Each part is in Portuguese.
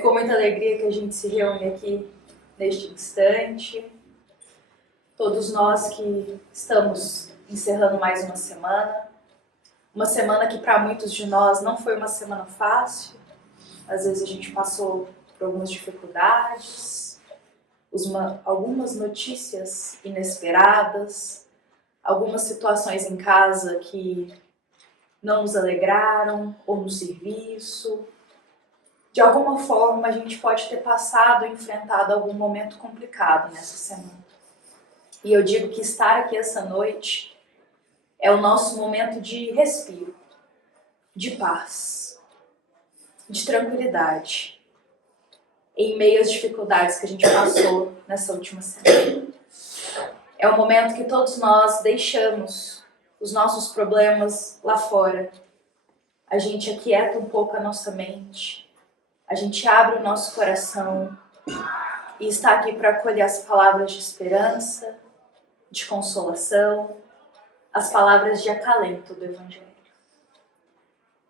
com muita alegria que a gente se reúne aqui neste instante. Todos nós que estamos encerrando mais uma semana que para muitos de nós não foi uma semana fácil. Às vezes a gente passou por algumas dificuldades, algumas notícias inesperadas, algumas situações em casa que não nos alegraram ou no serviço. De alguma forma a gente pode ter passado ou enfrentado algum momento complicado nessa semana. E eu digo que estar aqui essa noite é o nosso momento de respiro, de paz, de tranquilidade, em meio às dificuldades que a gente passou nessa última semana. É o momento que todos nós deixamos os nossos problemas lá fora. A gente aquieta um pouco a nossa mente, a gente abre o nosso coração e está aqui para acolher as palavras de esperança, de consolação, as palavras de acalento do Evangelho.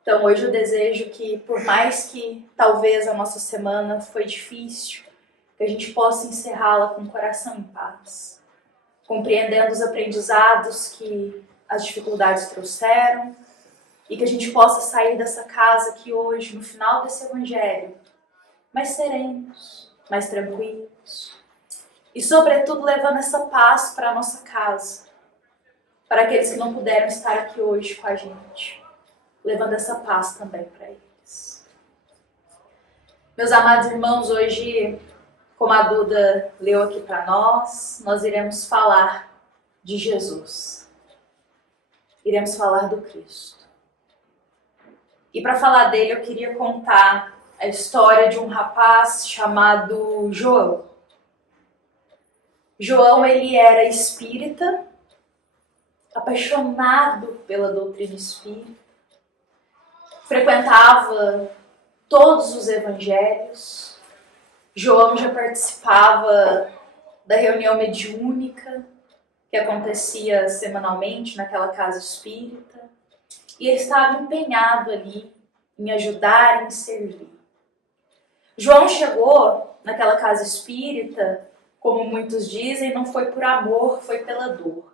Então hoje eu desejo que, por mais que talvez a nossa semana foi difícil, que a gente possa encerrá-la com o coração em paz, compreendendo os aprendizados que as dificuldades trouxeram e que a gente possa sair dessa casa aqui hoje, no final desse Evangelho, mais serenos, mais tranquilos e, sobretudo, levando essa paz para a nossa casa, para aqueles que não puderam estar aqui hoje com a gente, levando essa paz também para eles. Meus amados irmãos, hoje, como a Duda leu aqui para nós iremos falar de Jesus. Iremos falar do Cristo. E para falar dele eu queria contar a história de um rapaz chamado João. João, ele era espírita, apaixonado pela doutrina espírita, frequentava todos os evangelhos. João já participava da reunião mediúnica que acontecia semanalmente naquela casa espírita, e ele estava empenhado ali em ajudar, em servir. João chegou naquela casa espírita, como muitos dizem, não foi por amor, foi pela dor.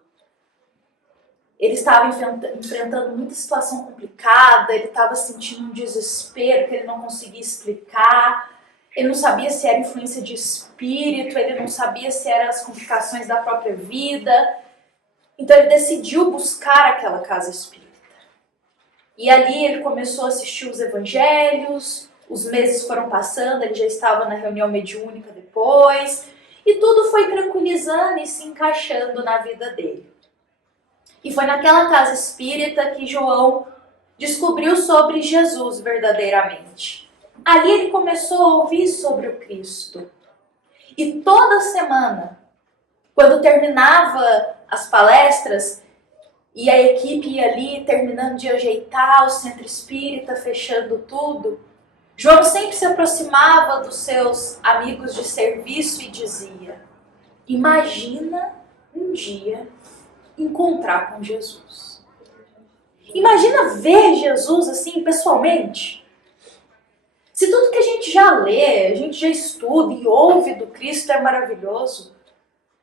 Ele estava enfrentando muita situação complicada, ele estava sentindo um desespero que ele não conseguia explicar, ele não sabia se era influência de espírito, ele não sabia se eram as complicações da própria vida. Então ele decidiu buscar aquela casa espírita. E ali ele começou a assistir os evangelhos, os meses foram passando, ele já estava na reunião mediúnica depois, e tudo foi tranquilizando e se encaixando na vida dele. E foi naquela casa espírita que João descobriu sobre Jesus verdadeiramente. Ali ele começou a ouvir sobre o Cristo. E toda semana, quando terminava as palestras e a equipe ia ali terminando de ajeitar o centro espírita, fechando tudo, João sempre se aproximava dos seus amigos de serviço e dizia: imagina um dia encontrar com Jesus. Imagina ver Jesus assim pessoalmente. Se tudo que a gente já lê, a gente já estuda e ouve do Cristo é maravilhoso,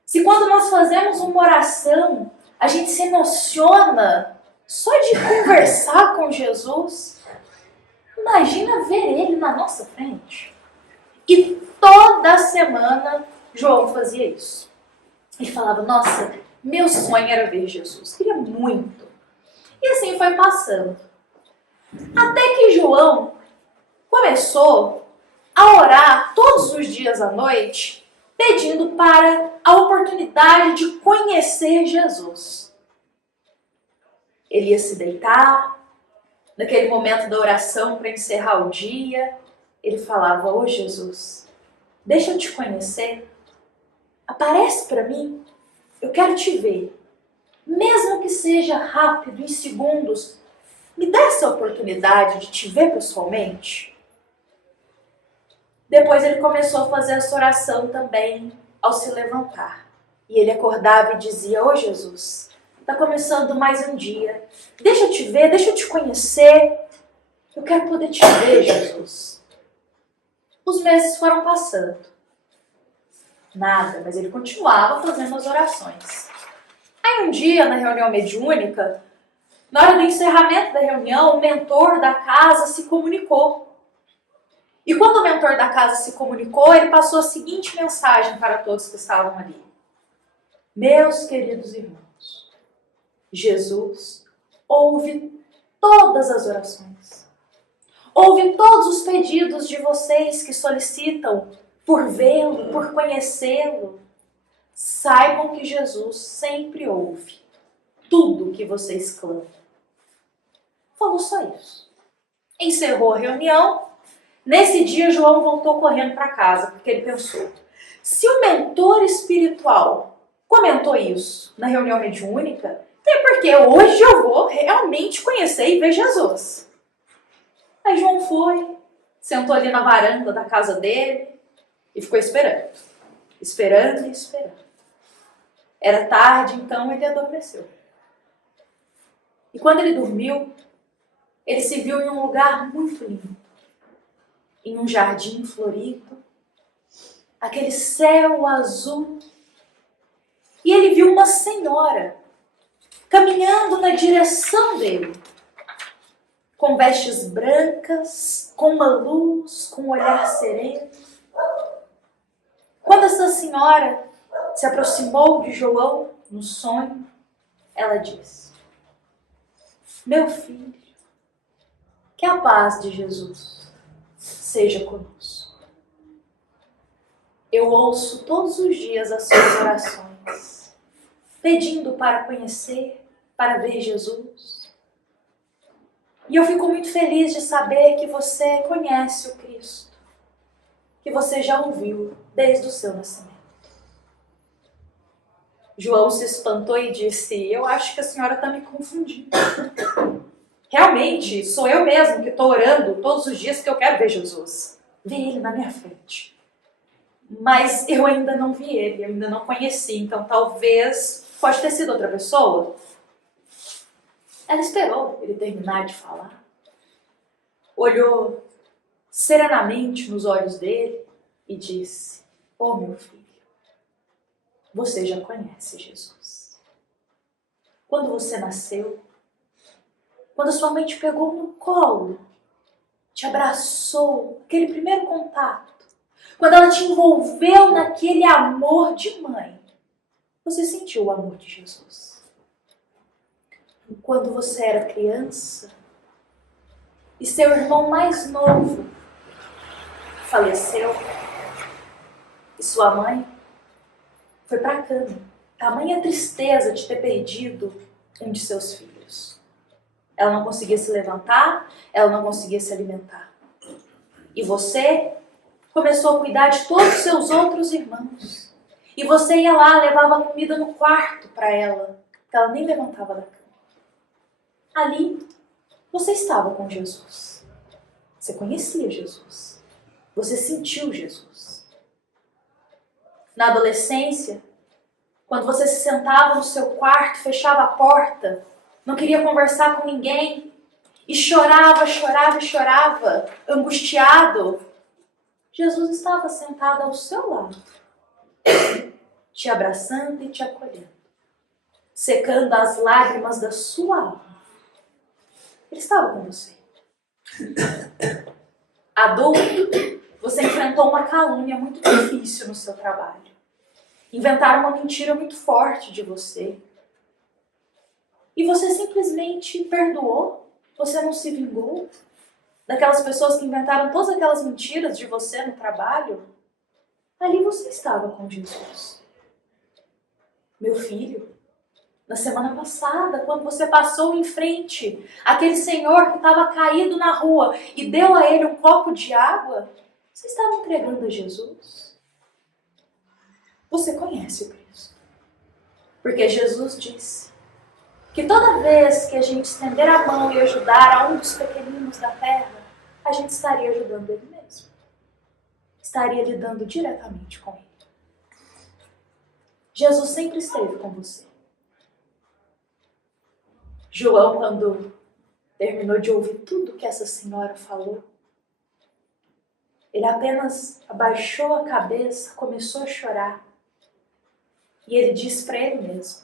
se quando nós fazemos uma oração, a gente se emociona só de conversar com Jesus, imagina ver ele na nossa frente. E toda semana João fazia isso. Ele falava: nossa, meu sonho era ver Jesus, queria muito. E assim foi passando. Até que João começou a orar todos os dias à noite, pedindo para a oportunidade de conhecer Jesus. Ele ia se deitar, naquele momento da oração para encerrar o dia, ele falava: ô Jesus, deixa eu te conhecer, aparece para mim, eu quero te ver. Mesmo que seja rápido, em segundos, me dá essa oportunidade de te ver pessoalmente. Depois ele começou a fazer essa oração também ao se levantar. E ele acordava e dizia: ô Jesus, está começando mais um dia, deixa eu te ver, deixa eu te conhecer, eu quero poder te ver, Jesus. Os meses foram passando. Nada, mas ele continuava fazendo as orações. Aí um dia, na reunião mediúnica, na hora do encerramento da reunião, o mentor da casa se comunicou. E quando o mentor da casa se comunicou, ele passou a seguinte mensagem para todos que estavam ali. Meus queridos irmãos, Jesus ouve todas as orações. Ouve todos os pedidos de vocês que solicitam por vê-lo, por conhecê-lo. Saibam que Jesus sempre ouve tudo que vocês clamam. Falou só isso. Encerrou a reunião. Nesse dia, João voltou correndo para casa, porque ele pensou, se o mentor espiritual comentou isso na reunião mediúnica, é porque hoje eu vou realmente conhecer e ver Jesus. Aí João foi, sentou ali na varanda da casa dele e ficou esperando. Esperando e esperando. Era tarde, então ele adormeceu. E quando ele dormiu, ele se viu em um lugar muito lindo. Em um jardim florido, aquele céu azul. E ele viu uma senhora caminhando na direção dele, com vestes brancas, com uma luz, com um olhar sereno. Quando essa senhora se aproximou de João no sonho, ela disse, meu filho, que a paz de Jesus seja conosco. Eu ouço todos os dias as suas orações, pedindo para conhecer, para ver Jesus. E eu fico muito feliz de saber que você conhece o Cristo, que você já ouviu desde o seu nascimento. João se espantou e disse, eu acho que a senhora está me confundindo. Realmente, sou eu mesmo que estou orando todos os dias porque eu quero ver Jesus. Ver ele na minha frente. Mas eu ainda não vi ele, eu ainda não conheci, então talvez pode ter sido outra pessoa. Ela esperou ele terminar de falar. Olhou serenamente nos olhos dele e disse, oh meu filho, você já conhece Jesus. Quando você nasceu, quando sua mãe te pegou no colo, te abraçou, aquele primeiro contato, quando ela te envolveu naquele amor de mãe, você sentiu o amor de Jesus. Quando você era criança e seu irmão mais novo faleceu e sua mãe foi para a cama, tamanha tristeza de ter perdido um de seus filhos. Ela não conseguia se levantar, ela não conseguia se alimentar. E você começou a cuidar de todos os seus outros irmãos. E você ia lá, levava comida no quarto para ela, porque ela nem levantava da cama. Ali, você estava com Jesus. Você conhecia Jesus. Você sentiu Jesus. Na adolescência, quando você se sentava no seu quarto, fechava a porta, não queria conversar com ninguém, e chorava, chorava, chorava, angustiado, Jesus estava sentado ao seu lado, te abraçando e te acolhendo, secando as lágrimas da sua alma. Ele estava com você. Adulto, você enfrentou uma calúnia muito difícil no seu trabalho. Inventaram uma mentira muito forte de você. E você simplesmente perdoou? Você não se vingou daquelas pessoas que inventaram todas aquelas mentiras de você no trabalho? Ali você estava com Jesus. Meu filho, na semana passada, quando você passou em frente àquele senhor que estava caído na rua e deu a ele um copo de água, você estava entregando a Jesus? Você conhece o Cristo. Porque Jesus disse que toda vez que a gente estender a mão e ajudar a um dos pequeninos da terra, a gente estaria ajudando ele mesmo. Estaria lidando diretamente com ele. Jesus sempre esteve com você. João, quando terminou de ouvir tudo que essa senhora falou, Ele apenas abaixou a cabeça, começou a chorar. E ele disse para ele mesmo.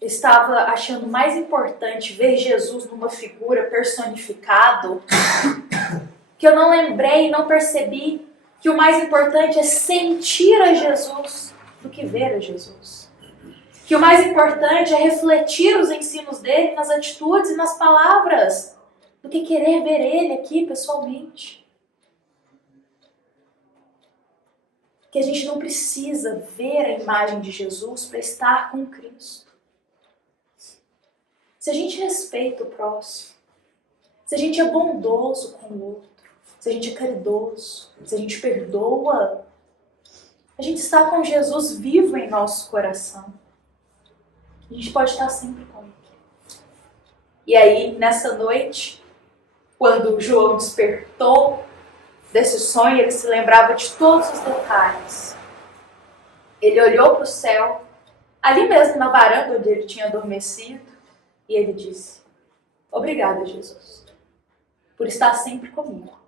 Ele estava achando mais importante ver Jesus numa figura personificado, que eu não lembrei, não percebi que o mais importante é sentir a Jesus do que ver a Jesus. Que o mais importante é refletir os ensinos dele nas atitudes e nas palavras, do que querer ver ele aqui pessoalmente. Que a gente não precisa ver a imagem de Jesus para estar com Cristo. Se a gente respeita o próximo, se a gente é bondoso com o outro, se a gente é caridoso, se a gente perdoa, a gente está com Jesus vivo em nosso coração. A gente pode estar sempre com ele. E aí, nessa noite, quando João despertou desse sonho, ele se lembrava de todos os detalhes. Ele olhou para o céu, ali mesmo na varanda onde ele tinha adormecido, e ele disse: obrigada, Jesus, por estar sempre comigo,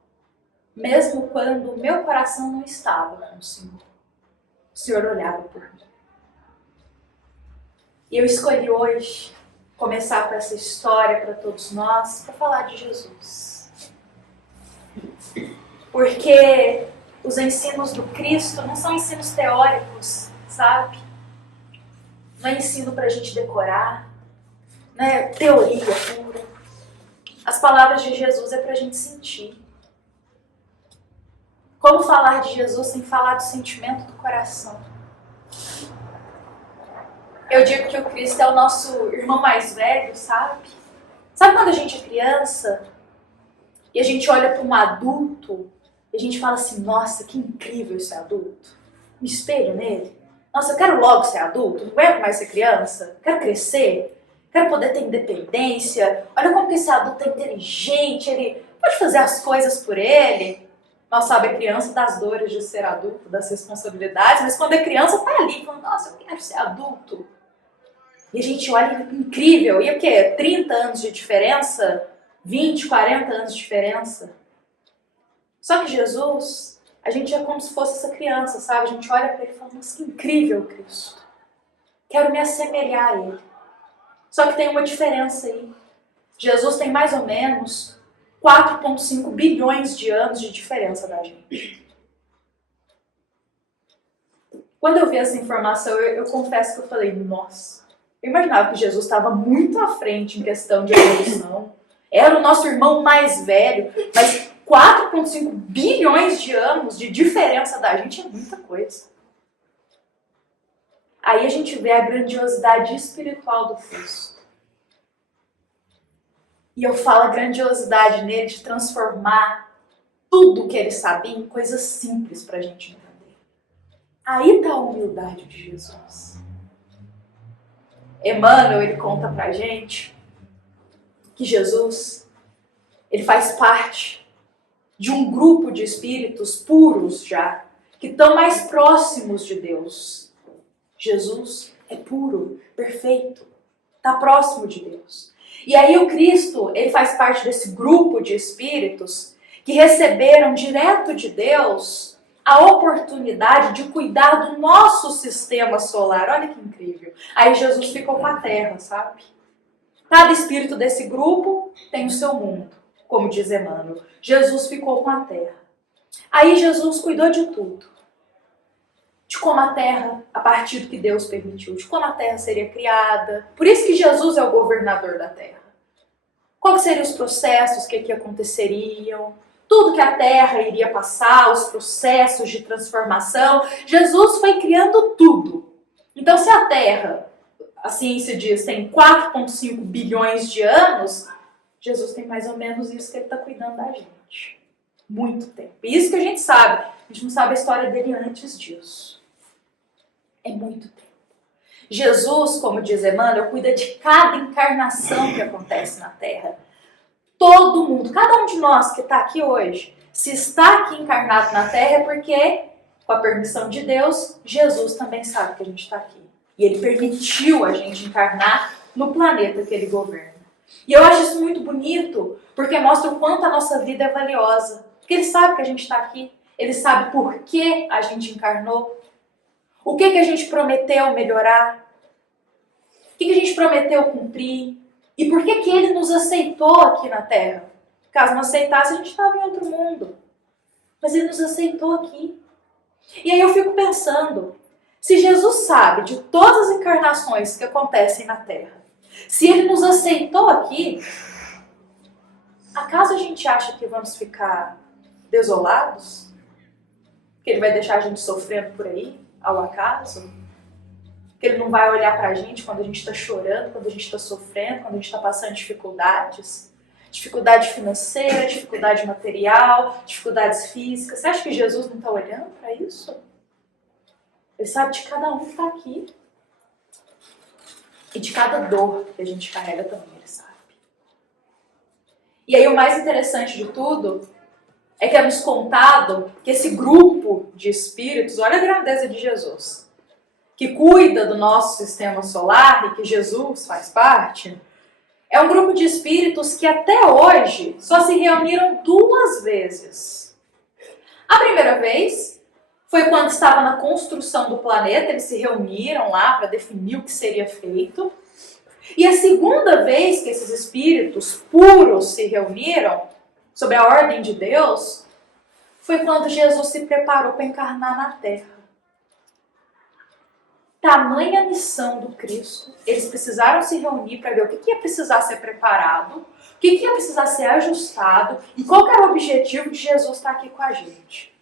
mesmo quando o meu coração não estava com o Senhor. O Senhor olhava por mim. E eu escolhi hoje começar com essa história para todos nós, para falar de Jesus. Porque os ensinos do Cristo não são ensinos teóricos, sabe? Não é ensino para a gente decorar, não é teoria pura. As palavras de Jesus é para a gente sentir. Como falar de Jesus sem falar do sentimento do coração? Eu digo que o Cristo é o nosso irmão mais velho, sabe? Sabe quando a gente é criança e a gente olha para um adulto e a gente fala assim: nossa, que incrível esse adulto. Me espelho nele. Nossa, eu quero logo ser adulto, não aguento mais ser criança. Quero crescer, quero poder ter independência. Olha como que esse adulto é inteligente, ele pode fazer as coisas por ele. Nós sabe, a criança das dores de ser adulto, das responsabilidades, mas quando é criança tá ali, falando: nossa, eu quero ser adulto. E a gente olha, incrível, e o quê? 30 anos de diferença? 20, 40 anos de diferença? Só que Jesus, a gente é como se fosse essa criança, sabe? A gente olha para ele e fala: nossa, que incrível, Cristo. Quero me assemelhar a ele. Só que tem uma diferença aí. Jesus tem mais ou menos 4,5 bilhões de anos de diferença da gente. Quando eu vi essa informação, eu confesso que eu falei: nossa, eu imaginava que Jesus estava muito à frente em questão de evolução. Era o nosso irmão mais velho, mas 4,5 bilhões de anos de diferença da gente é muita coisa. Aí a gente vê a grandiosidade espiritual do Cristo. E eu falo a grandiosidade nele de transformar tudo que ele sabia em coisas simples para a gente entender. Aí está a humildade de Jesus. Emmanuel, ele conta pra gente que Jesus, ele faz parte de um grupo de espíritos puros já, que estão mais próximos de Deus. Jesus é puro, perfeito, está próximo de Deus. E aí o Cristo, ele faz parte desse grupo de espíritos que receberam direto de Deus a oportunidade de cuidar do nosso sistema solar. Olha que incrível. Aí Jesus ficou com a Terra, sabe? Cada espírito desse grupo tem o seu mundo, como diz Emmanuel. Jesus ficou com a Terra. Aí Jesus cuidou de tudo. De como a Terra, a partir do que Deus permitiu, de como a Terra seria criada. Por isso que Jesus é o governador da Terra. Quais seriam os processos que aconteceriam, tudo que a Terra iria passar, os processos de transformação. Jesus foi criando tudo. Então, se a Terra, a ciência diz, tem 4,5 bilhões de anos, Jesus tem mais ou menos isso que ele está cuidando da gente. Muito tempo. E isso que a gente sabe. A gente não sabe a história dele antes disso. É muito tempo. Jesus, como diz Emmanuel, cuida de cada encarnação que acontece na Terra. Todo mundo, cada um de nós que está aqui hoje, se está aqui encarnado na Terra é porque, com a permissão de Deus, Jesus também sabe que a gente está aqui. E ele permitiu a gente encarnar no planeta que ele governa. E eu acho isso muito bonito, porque mostra o quanto a nossa vida é valiosa. Porque Ele sabe que a gente está aqui. Ele sabe por que a gente encarnou. O que a gente prometeu melhorar. O que a gente prometeu cumprir. E por que Ele nos aceitou aqui na Terra. Caso não aceitasse, a gente estava em outro mundo. Mas Ele nos aceitou aqui. E aí eu fico pensando, se Jesus sabe de todas as encarnações que acontecem na Terra, se Ele nos aceitou aqui, acaso a gente acha que vamos ficar desolados? Que Ele vai deixar a gente sofrendo por aí, ao acaso? Que Ele não vai olhar pra gente quando a gente está chorando, quando a gente está sofrendo, quando a gente está passando dificuldades? Dificuldade financeira, dificuldade material, dificuldades físicas. Você acha que Jesus não está olhando para isso? Ele sabe de cada um que está aqui. E de cada dor que a gente carrega também, Ele sabe. E aí o mais interessante de tudo é que é nos contado que esse grupo de espíritos, olha a grandeza de Jesus, que cuida do nosso sistema solar e que Jesus faz parte, é um grupo de espíritos que até hoje só se reuniram 2 vezes. A primeira vez foi quando estava na construção do planeta, eles se reuniram lá para definir o que seria feito. E a segunda vez que esses espíritos puros se reuniram, sob a ordem de Deus, foi quando Jesus se preparou para encarnar na Terra. Tamanha missão do Cristo, eles precisaram se reunir para ver o que ia precisar ser preparado, o que ia precisar ser ajustado e qual era o objetivo de Jesus estar aqui com a gente.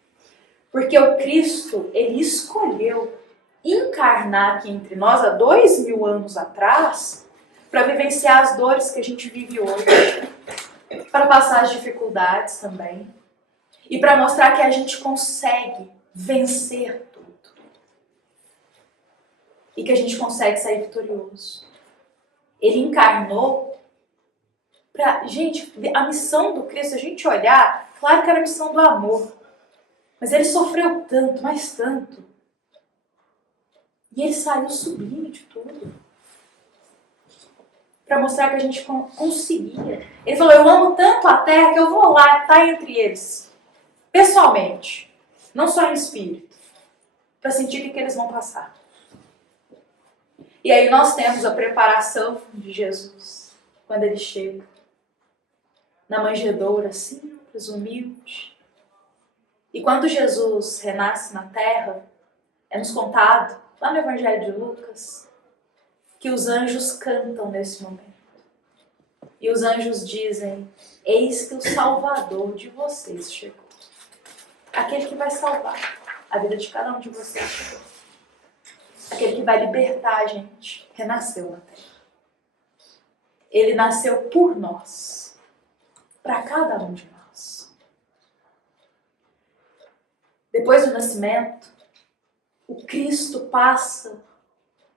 Porque o Cristo, Ele escolheu encarnar aqui entre nós há 2000 anos atrás para vivenciar as dores que a gente vive hoje, para passar as dificuldades também e para mostrar que a gente consegue vencer tudo. E que a gente consegue sair vitorioso. Ele encarnou para... Gente, a missão do Cristo, a gente olhar, claro que era a missão do amor. Mas Ele sofreu tanto, mas tanto. E Ele saiu sublime de tudo. Para mostrar que a gente conseguia. Ele falou, eu amo tanto a Terra que eu vou lá, estar entre eles. Pessoalmente. Não só em espírito. Para sentir o que eles vão passar. E aí nós temos a preparação de Jesus, quando Ele chega, na manjedoura simples, humilde. E quando Jesus renasce na Terra, é nos contado, lá no Evangelho de Lucas, que os anjos cantam nesse momento. E os anjos dizem, eis que o Salvador de vocês chegou. Aquele que vai salvar a vida de cada um de vocês chegou. Aquele que vai libertar a gente, renasceu na Terra. Ele nasceu por nós, para cada um de nós. Depois do nascimento, o Cristo passa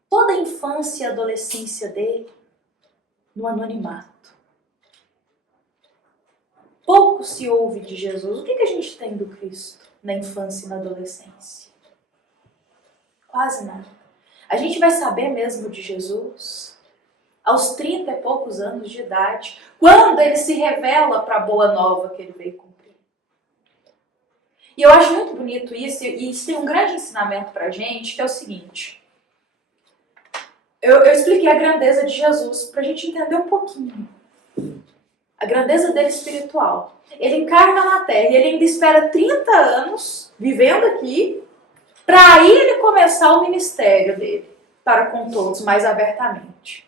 toda a infância e adolescência dele no anonimato. Pouco se ouve de Jesus. O que a gente tem do Cristo na infância e na adolescência? Quase nada. A gente vai saber mesmo de Jesus aos 30 e poucos anos de idade, quando Ele se revela para a boa nova que Ele veio cumprir. E eu acho muito bonito isso, e isso tem um grande ensinamento para a gente, que é o seguinte. Eu expliquei a grandeza de Jesus para a gente entender um pouquinho. A grandeza dele espiritual. Ele encarna na Terra e Ele ainda espera 30 anos vivendo aqui, para aí Ele começar o ministério dele, para com todos, mais abertamente.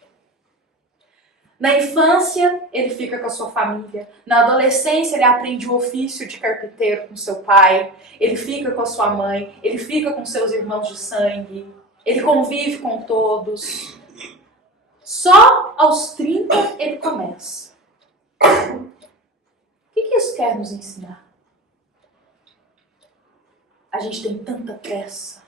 Na infância, Ele fica com a sua família. Na adolescência, Ele aprende o ofício de carpinteiro com seu pai. Ele fica com a sua mãe. Ele fica com seus irmãos de sangue. Ele convive com todos. Só aos 30 Ele começa. O que isso quer nos ensinar? A gente tem tanta pressa.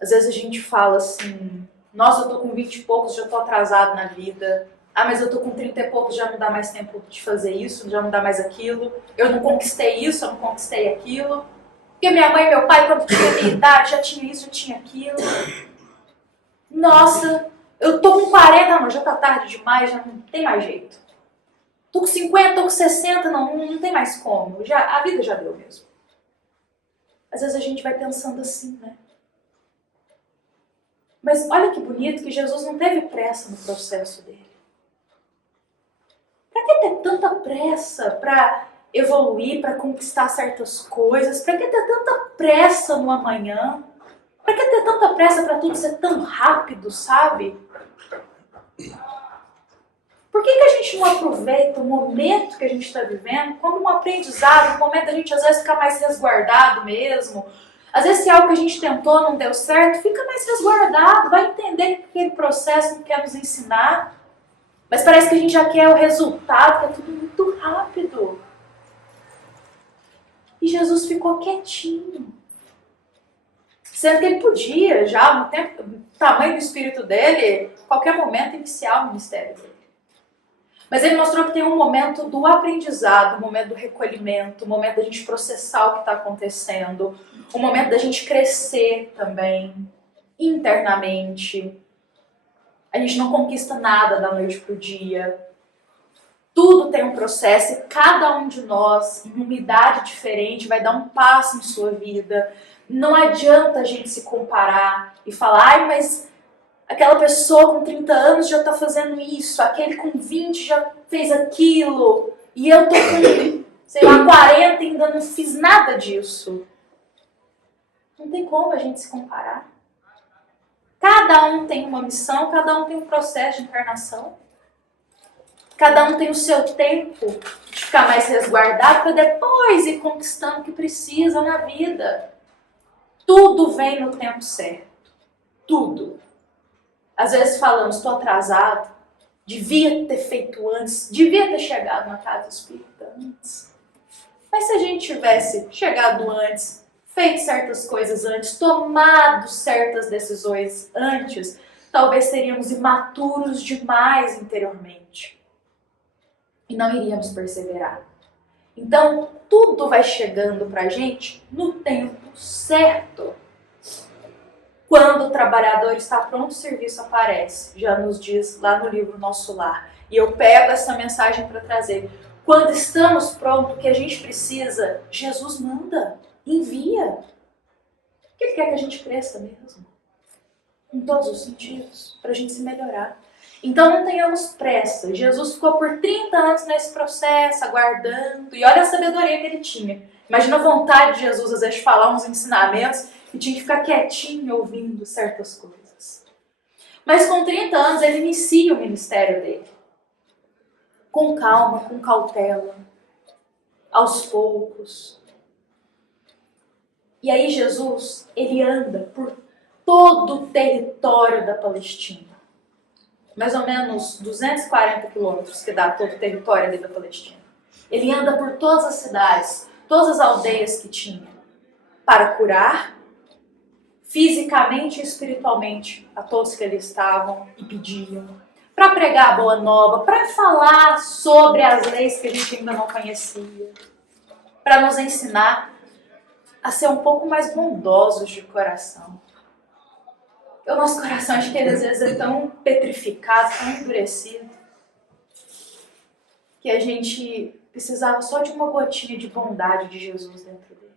Às vezes a gente fala assim, nossa, eu tô com 20 e poucos, já tô atrasado na vida. Ah, mas eu tô com 30 e poucos, já não dá mais tempo de fazer isso, já não dá mais aquilo. Eu não conquistei isso, eu não conquistei aquilo. Porque minha mãe e meu pai, quando tinha minha idade, já tinha isso, já tinha aquilo. Nossa, eu tô com 40, não, já tá tarde demais, já não tem mais jeito. Tô com 50, tô com 60, não tem mais como. A vida já deu mesmo. Às vezes a gente vai pensando assim, né? Mas olha que bonito que Jesus não teve pressa no processo dele. Para que ter tanta pressa para evoluir, para conquistar certas coisas? Para que ter tanta pressa no amanhã? Para que ter tanta pressa para tudo ser tão rápido, sabe? Por que a gente não aproveita o momento que a gente está vivendo como um aprendizado, um momento da gente às vezes ficar mais resguardado mesmo? Às vezes se algo que a gente tentou não deu certo, fica mais resguardado, vai entender que aquele processo não quer nos ensinar. Mas parece que a gente já quer o resultado, que é tudo muito rápido. E Jesus ficou quietinho. Sendo que ele podia, já no tempo, no tamanho do espírito dele, a qualquer momento iniciar o ministério dele. Mas ele mostrou que tem um momento do aprendizado, um momento do recolhimento, um momento da gente processar o que está acontecendo, um momento da gente crescer também, internamente. A gente não conquista nada da noite para o dia. Tudo tem um processo e cada um de nós, em uma idade diferente, vai dar um passo em sua vida. Não adianta a gente se comparar e falar, ai, mas aquela pessoa com 30 anos já está fazendo isso, aquele com 20 já fez aquilo, e eu tô com, sei lá, 40 e ainda não fiz nada disso. Não tem como a gente se comparar. Cada um tem uma missão, cada um tem um processo de encarnação. Cada um tem o seu tempo de ficar mais resguardado para depois ir conquistando o que precisa na vida. Tudo vem no tempo certo. Tudo. Às vezes falamos, estou atrasado, devia ter feito antes, devia ter chegado na casa espírita antes. Mas se a gente tivesse chegado antes, feito certas coisas antes, tomado certas decisões antes, talvez seríamos imaturos demais interiormente. E não iríamos perseverar. Então, tudo vai chegando pra gente no tempo certo. Quando o trabalhador está pronto, o serviço aparece. Já nos diz lá no livro Nosso Lar. E eu pego essa mensagem para trazer. Quando estamos prontos, o que a gente precisa, Jesus manda, envia. Porque Ele quer que a gente cresça mesmo. Em todos os sentidos, para a gente se melhorar. Então não tenhamos pressa. Jesus ficou por 30 anos nesse processo, aguardando. E olha a sabedoria que ele tinha. Imagina a vontade de Jesus, às vezes, de falar uns ensinamentos e tinha que ficar quietinho ouvindo certas coisas. Mas com 30 anos ele inicia o ministério dele. Com calma, com cautela. Aos poucos. E aí Jesus, ele anda por todo o território da Palestina. Mais ou menos 240 quilômetros que dá todo o território ali da Palestina. Ele anda por todas as cidades, todas as aldeias que tinha, para curar fisicamente e espiritualmente a todos que ali estavam e pediam, para pregar a boa nova, para falar sobre as leis que a gente ainda não conhecia, para nos ensinar a ser um pouco mais bondosos de coração. O nosso coração, acho que ele às vezes é tão petrificado, tão endurecido, que a gente precisava só de uma gotinha de bondade de Jesus dentro dele.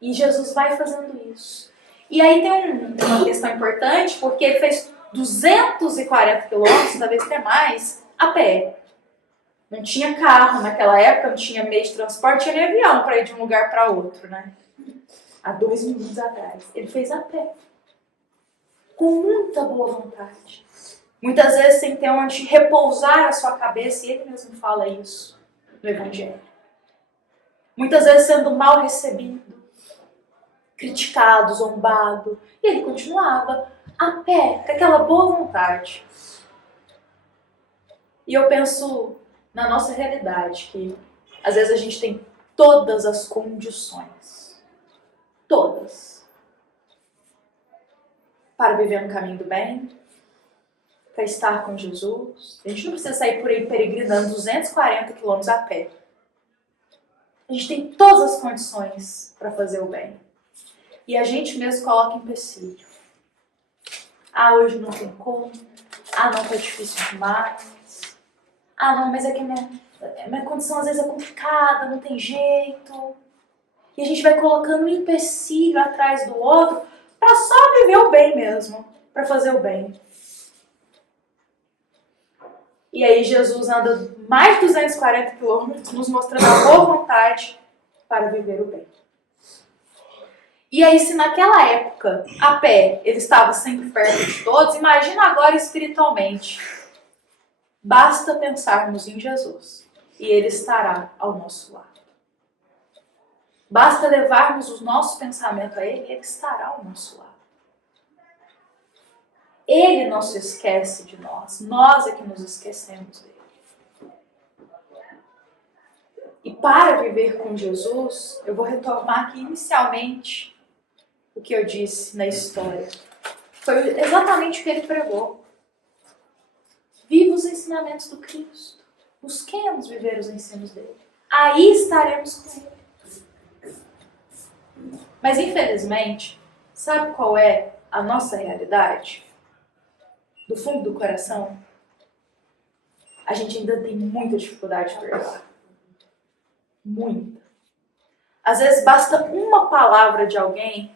E Jesus vai fazendo isso. E aí tem uma questão importante, porque ele fez 240 quilômetros, talvez até mais, a pé. Não tinha carro naquela época, não tinha meio de transporte, tinha nem avião para ir de um lugar para outro, né? Há 2 minutos atrás. Ele fez a pé. Com muita boa vontade. Muitas vezes sem ter onde repousar a sua cabeça, e ele mesmo fala isso no Evangelho. Muitas vezes sendo mal recebido, criticado, zombado, e ele continuava a pé, com aquela boa vontade. E eu penso na nossa realidade, que às vezes a gente tem todas as condições, todas, para viver no caminho do bem, para estar com Jesus. A gente não precisa sair por aí peregrinando 240 quilômetros a pé. A gente tem todas as condições para fazer o bem. E a gente mesmo coloca empecilho. Ah, hoje não tem como. Ah, não, tá difícil demais. Ah, não, mas é que minha condição às vezes é complicada, não tem jeito. E a gente vai colocando um empecilho atrás do outro para só viver o bem mesmo, para fazer o bem. E aí Jesus anda mais de 240 quilômetros nos mostrando a boa vontade para viver o bem. E aí, se naquela época, a pé, ele estava sempre perto de todos, imagina agora espiritualmente. Basta pensarmos em Jesus e ele estará ao nosso lado. Basta levarmos o nosso pensamento a ele e ele estará ao nosso lado. Ele não se esquece de nós é que nos esquecemos dele. E para viver com Jesus, eu vou retomar aqui inicialmente o que eu disse na história. Foi exatamente o que ele pregou. Viva os ensinamentos do Cristo. Busquemos viver os ensinos dele. Aí estaremos com ele. Mas infelizmente, sabe qual é a nossa realidade? Do fundo do coração, a gente ainda tem muita dificuldade de perdoar. Muita. Às vezes basta uma palavra de alguém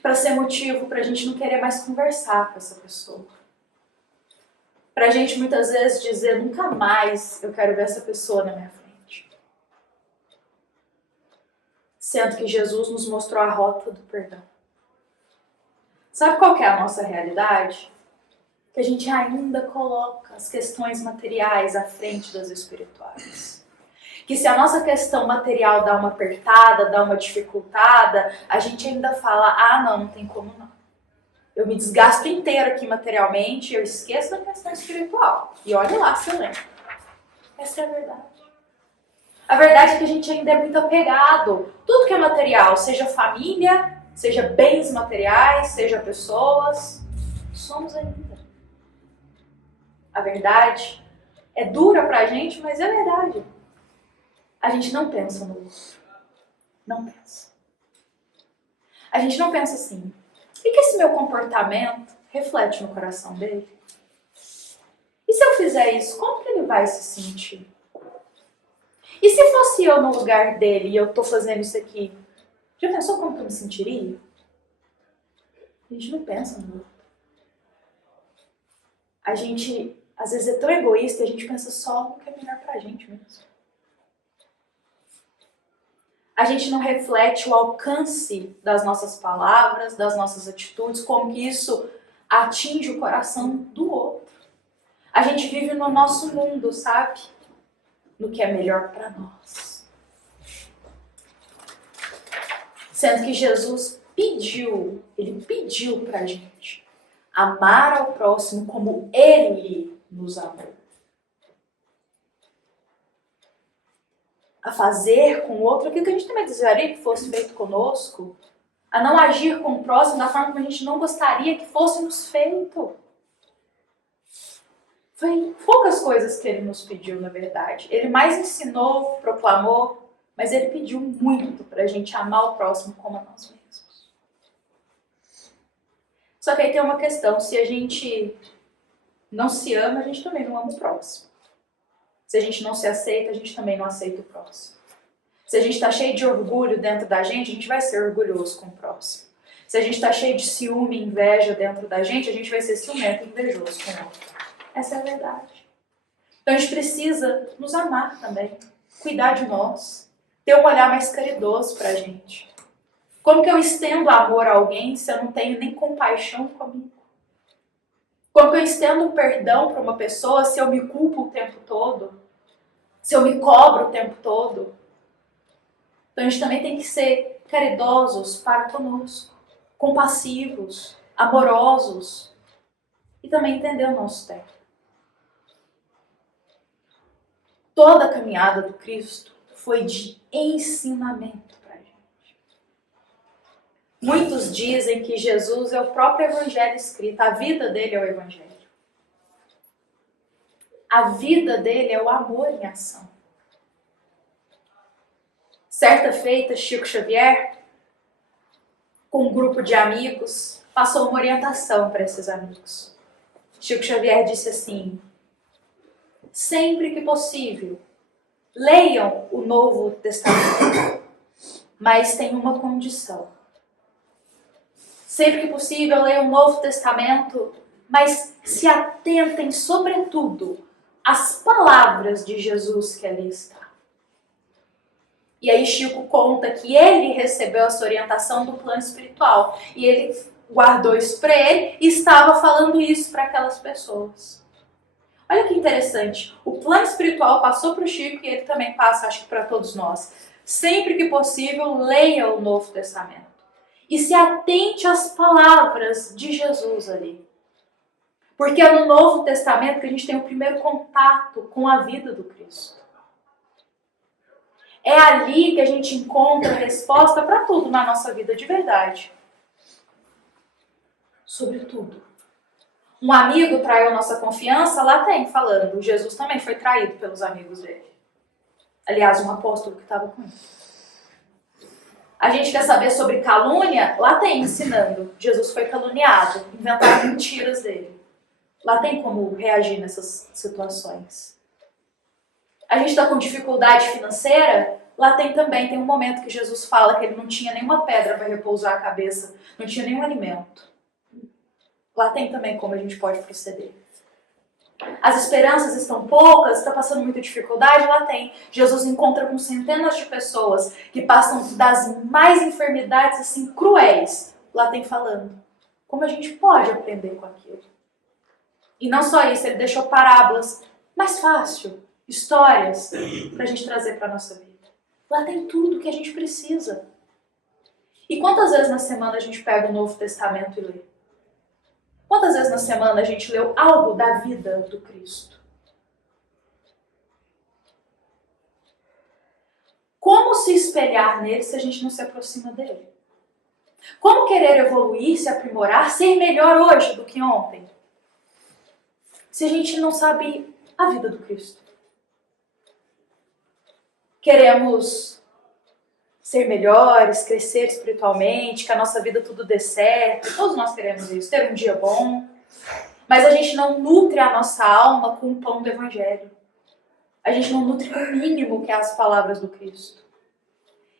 para ser motivo para a gente não querer mais conversar com essa pessoa. Para a gente muitas vezes dizer, nunca mais eu quero ver essa pessoa na minha frente. Sendo que Jesus nos mostrou a rota do perdão. Sabe qual que é a nossa realidade? Que a gente ainda coloca as questões materiais à frente das espirituais. Que se a nossa questão material dá uma apertada, dá uma dificultada, a gente ainda fala, ah não tem como não. Eu me desgasto inteiro aqui materialmente, eu esqueço da questão espiritual. E olha lá se eu lembro. Essa é a verdade. A verdade é que a gente ainda é muito apegado. Tudo que é material, seja família, seja bens materiais, seja pessoas, somos ainda. A verdade é dura pra gente, mas é verdade. A gente não pensa no outro. Não pensa. A gente não pensa assim, o que esse meu comportamento reflete no coração dele? E se eu fizer isso, como que ele vai se sentir? E se fosse eu no lugar dele e eu tô fazendo isso aqui, já pensou como que eu me sentiria? A gente não pensa no outro. A gente, às vezes, é tão egoísta e a gente pensa só no que é melhor pra gente mesmo. A gente não reflete o alcance das nossas palavras, das nossas atitudes, como que isso atinge o coração do outro. A gente vive no nosso mundo, sabe? No que é melhor para nós. Sendo que Jesus ele pediu pra gente amar ao próximo como ele nos amou. A fazer com o outro aquilo que a gente também desejaria que fosse feito conosco, a não agir com o próximo da forma como a gente não gostaria que fôssemos feito. Foi poucas coisas que ele nos pediu, na verdade. Ele mais ensinou, proclamou, mas ele pediu muito para a gente amar o próximo como a nós mesmos. Só que aí tem uma questão, se a gente não se ama, a gente também não ama o próximo. Se a gente não se aceita, a gente também não aceita o próximo. Se a gente está cheio de orgulho dentro da gente vai ser orgulhoso com o próximo. Se a gente está cheio de ciúme e inveja dentro da gente vai ser ciumento e invejoso com o outro. Essa é a verdade. Então a gente precisa nos amar também, cuidar de nós, ter um olhar mais caridoso para a gente. Como que eu estendo amor a alguém se eu não tenho nem compaixão comigo? Como que eu estendo perdão para uma pessoa se eu me culpo o tempo todo? Se eu me cobro o tempo todo? Então a gente também tem que ser caridosos para conosco, compassivos, amorosos e também entender o nosso tempo. Toda a caminhada do Cristo foi de ensinamento para a gente. Muitos dizem que Jesus é o próprio Evangelho escrito, a vida dele é o Evangelho. A vida dele é o amor em ação. Certa feita, Chico Xavier, com um grupo de amigos, passou uma orientação para esses amigos. Chico Xavier disse assim: sempre que possível, leiam o Novo Testamento, mas tem uma condição. Sempre que possível, leiam o Novo Testamento, mas se atentem, sobretudo, às palavras de Jesus que ali está. E aí Chico conta que ele recebeu essa orientação do plano espiritual. E ele guardou isso para ele e estava falando isso para aquelas pessoas. Olha que interessante. O plano espiritual passou para o Chico e ele também passa, acho que para todos nós. Sempre que possível, leia o Novo Testamento. E se atente às palavras de Jesus ali. Porque é no Novo Testamento que a gente tem o primeiro contato com a vida do Cristo. É ali que a gente encontra a resposta para tudo na nossa vida de verdade. Sobre tudo. Um amigo traiu a nossa confiança, lá tem falando. Jesus também foi traído pelos amigos dele. Aliás, um apóstolo que estava com ele. A gente quer saber sobre calúnia, lá tem ensinando. Jesus foi caluniado, inventaram mentiras dele. Lá tem como reagir nessas situações. A gente está com dificuldade financeira, lá tem também, tem um momento que Jesus fala que ele não tinha nenhuma pedra para repousar a cabeça, não tinha nenhum alimento. Lá tem também como a gente pode proceder. As esperanças estão poucas, está passando muita dificuldade, lá tem. Jesus encontra com centenas de pessoas que passam das mais enfermidades assim cruéis. Lá tem falando. Como a gente pode aprender com aquilo? E não só isso, ele deixou parábolas mais fácil, histórias para a gente trazer para a nossa vida. Lá tem tudo que a gente precisa. E quantas vezes na semana a gente pega o Novo Testamento e lê? Quantas vezes na semana a gente leu algo da vida do Cristo? Como se espelhar nele se a gente não se aproxima dele? Como querer evoluir, se aprimorar, ser melhor hoje do que ontem? Se a gente não sabe a vida do Cristo. Queremos ser melhores, crescer espiritualmente, que a nossa vida tudo dê certo. Todos nós queremos isso, ter um dia bom. Mas a gente não nutre a nossa alma com o pão do Evangelho. A gente não nutre com o mínimo que é as palavras do Cristo.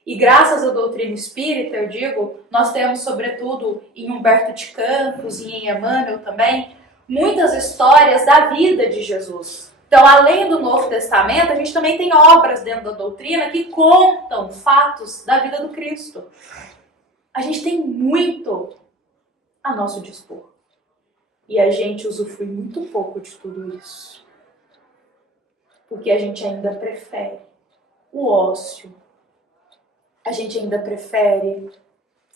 E graças à doutrina espírita, eu digo, nós temos, sobretudo, em Humberto de Campos e em Emmanuel também, muitas histórias da vida de Jesus. Então, além do Novo Testamento, a gente também tem obras dentro da doutrina que contam fatos da vida do Cristo. A gente tem muito a nosso dispor. E a gente usufrui muito pouco de tudo isso. Porque a gente ainda prefere o ócio. A gente ainda prefere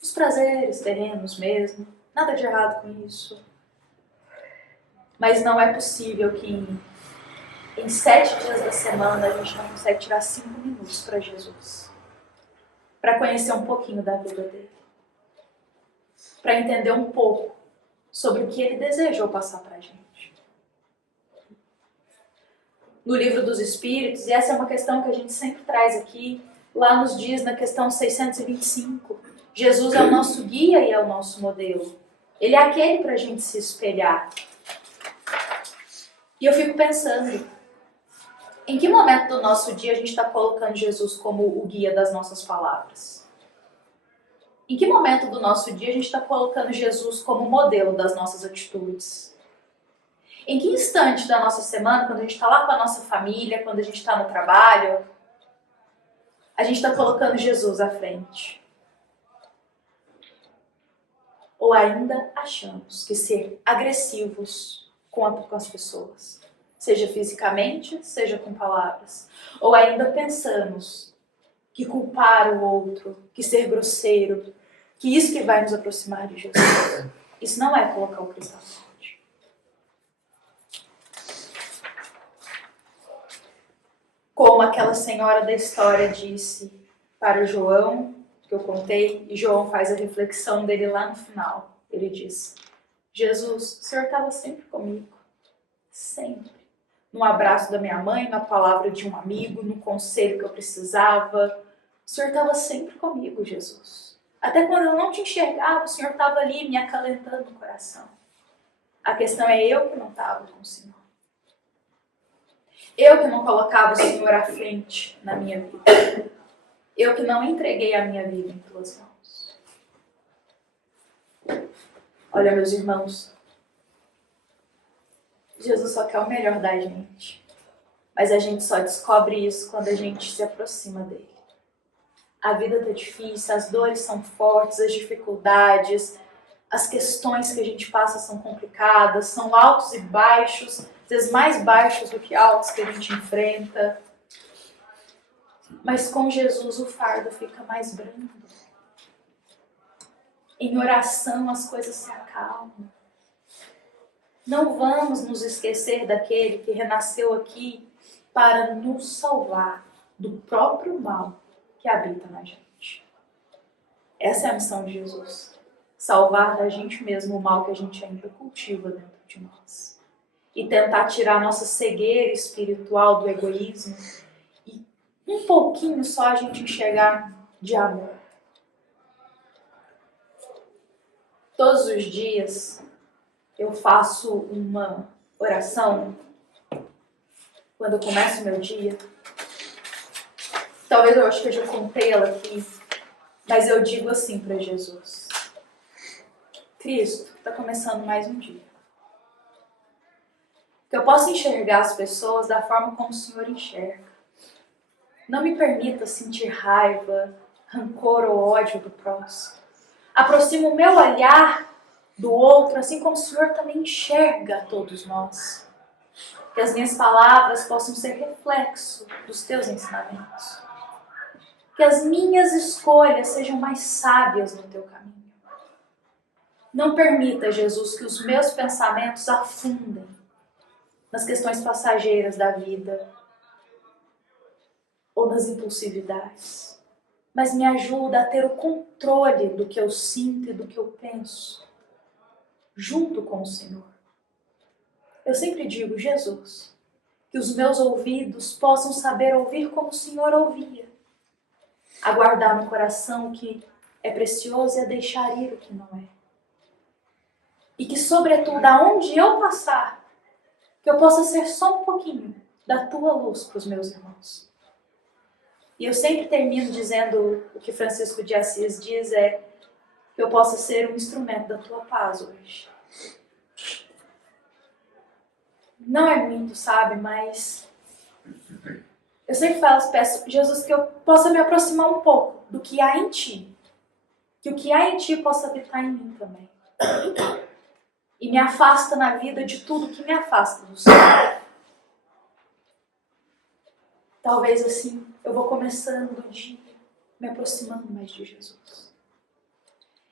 os prazeres terrenos mesmo. Nada de errado com isso. Mas não é possível que em 7 dias da semana a gente não consegue tirar 5 minutos para Jesus. Para conhecer um pouquinho da vida dele. Para entender um pouco sobre o que ele desejou passar para a gente. No Livro dos Espíritos, e essa é uma questão que a gente sempre traz aqui, lá nos diz na questão 625, Jesus é o nosso guia e é o nosso modelo. Ele é aquele para a gente se espelhar. E eu fico pensando, em que momento do nosso dia a gente está colocando Jesus como o guia das nossas palavras? Em que momento do nosso dia a gente está colocando Jesus como modelo das nossas atitudes? Em que instante da nossa semana, quando a gente está lá com a nossa família, quando a gente está no trabalho, a gente está colocando Jesus à frente? Ou ainda achamos que ser agressivos com as pessoas, seja fisicamente, seja com palavras, ou ainda pensamos que culpar o outro, que ser grosseiro, que isso que vai nos aproximar de Jesus. Isso não é colocar o Cristo à frente. Como aquela senhora da história disse para o João, que eu contei, e João faz a reflexão dele lá no final. Ele diz: Jesus, o Senhor estava sempre comigo. Sempre. No abraço da minha mãe, na palavra de um amigo, no conselho que eu precisava. O Senhor estava sempre comigo, Jesus. Até quando eu não te enxergava, o Senhor estava ali me acalentando o coração. A questão é eu que não estava com o Senhor. Eu que não colocava o Senhor à frente na minha vida. Eu que não entreguei a minha vida em tuas mãos. Olha, meus irmãos, Jesus só quer o melhor da gente. Mas a gente só descobre isso quando a gente se aproxima dele. A vida tá difícil, as dores são fortes, as dificuldades, as questões que a gente passa são complicadas, são altos e baixos, às vezes mais baixos do que altos que a gente enfrenta. Mas com Jesus o fardo fica mais brando. Em oração as coisas se acalmam. Não vamos nos esquecer daquele que renasceu aqui para nos salvar do próprio mal que habita na gente. Essa é a missão de Jesus. Salvar da gente mesmo o mal que a gente ainda cultiva dentro de nós. E tentar tirar a nossa cegueira espiritual do egoísmo e um pouquinho só a gente enxergar de amor. Todos os dias eu faço uma oração quando eu começo o meu dia. Talvez eu acho que eu já contei ela aqui, mas eu digo assim para Jesus: Cristo, está começando mais um dia. Que eu possa enxergar as pessoas da forma como o Senhor enxerga. Não me permita sentir raiva, rancor ou ódio do próximo. Aproxima o meu olhar do outro, assim como o Senhor também enxerga todos nós. Que as minhas palavras possam ser reflexo dos teus ensinamentos. Que as minhas escolhas sejam mais sábias no teu caminho. Não permita, Jesus, que os meus pensamentos afundem nas questões passageiras da vida ou nas impulsividades. Mas me ajuda a ter o controle do que eu sinto e do que eu penso, junto com o Senhor. Eu sempre digo, Jesus, que os meus ouvidos possam saber ouvir como o Senhor ouvia. A guardar no coração o que é precioso e a deixar ir o que não é. E que, sobretudo, aonde eu passar, que eu possa ser só um pouquinho da tua luz para os meus irmãos. E eu sempre termino dizendo o que Francisco de Assis diz é que eu possa ser um instrumento da tua paz hoje. Não é muito, sabe, mas eu sempre peço, Jesus, que eu possa me aproximar um pouco do que há em ti. Que o que há em ti possa habitar em mim também. E me afasta na vida de tudo que me afasta do Senhor. Talvez assim eu vou começando o dia me aproximando mais de Jesus.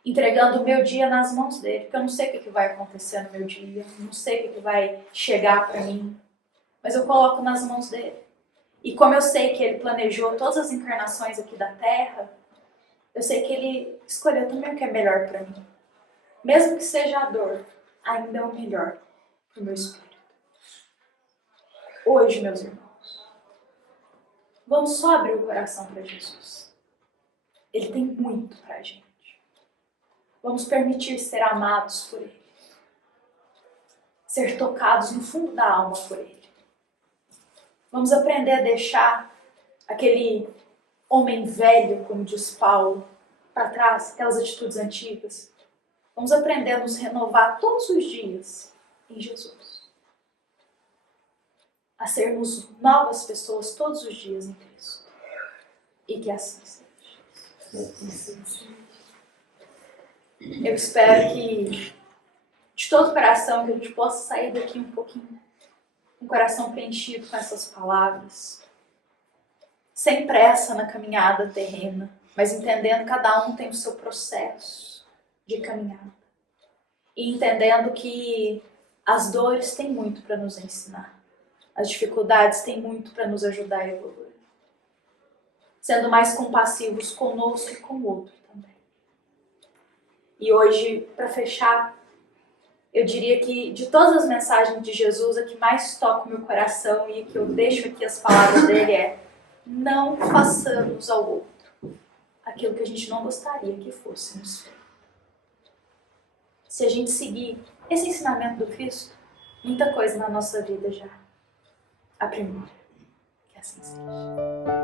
Entregando o meu dia nas mãos dele, porque eu não sei o que vai acontecer no meu dia, não sei o que vai chegar para mim, mas eu coloco nas mãos dele. E como eu sei que ele planejou todas as encarnações aqui da Terra, eu sei que ele escolheu também o que é melhor para mim. Mesmo que seja a dor, ainda é o melhor para o meu espírito. Hoje, meus irmãos, vamos só abrir o coração para Jesus. Ele tem muito para a gente. Vamos permitir ser amados por ele. Ser tocados no fundo da alma por ele. Vamos aprender a deixar aquele homem velho, como diz Paulo, para trás, aquelas atitudes antigas. Vamos aprender a nos renovar todos os dias em Jesus. A sermos novas pessoas todos os dias em Cristo. E que assim seja. Eu espero que, de todo o coração, que a gente possa sair daqui um pouquinho, com o coração preenchido com essas palavras, sem pressa na caminhada terrena, mas entendendo que cada um tem o seu processo de caminhada. E entendendo que as dores têm muito para nos ensinar. As dificuldades têm muito para nos ajudar a evoluir. Sendo mais compassivos conosco e com o outro também. E hoje, para fechar, eu diria que de todas as mensagens de Jesus, a que mais toca o meu coração e que eu deixo aqui as palavras dele é: não façamos ao outro aquilo que a gente não gostaria que fôssemos feito. Se a gente seguir esse ensinamento do Cristo, muita coisa na nossa vida já a primeira. Que assim seja.